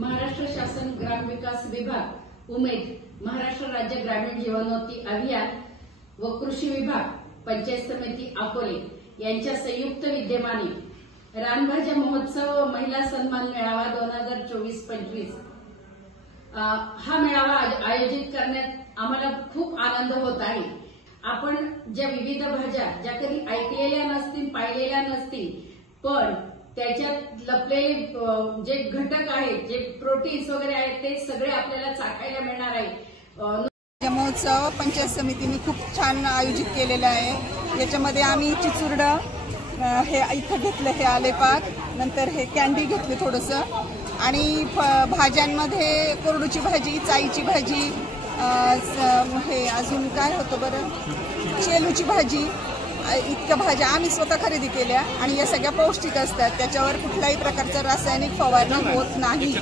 महाराष्ट्र शासन ग्राम विकास विभाग उमेद महाराष्ट्र राज्य ग्रामीण जीवनोन्नती अभियान व कृषी विभाग पंचायत समिती अकोले यांच्या संयुक्त विद्यमाने रानभाज्या महोत्सव व महिला सन्मान मेळावा 2024-25 हा मेळावा आयोजित करण्यात आम्हाला खूप आनंद होत आहे। आपण ज्या विविध भाज्या ज्या कधी ऐकलेल्या नसतील पाहिलेल्या नसतील पण त्याच्यात लपलेले जे घटक आहेत जे प्रोटीन्स वगैरे आहेत ते सगळे आपल्याला चाखायला मिळणार आहे। महोत्सव पंचायत समितीने खूप छान आयोजित केलेला आहे। याच्यामध्ये आम्ही चिचुरड हे इथं घेतलं, हे आलेपाक, नंतर हे कॅन्डी घेतले थोडंसं, आणि भाज्यांमध्ये कोरडूची भाजी, चाईची भाजी, हे अजून काय होतं बरं, शेलूची भाजी, इतक्या भाज्या आम्ही स्वतः खरेदी केल्या आणि या सगळ्या पौष्टिक असतात। त्याच्यावर कुठल्याही प्रकारचं रासायनिक फवारणी होत नाही।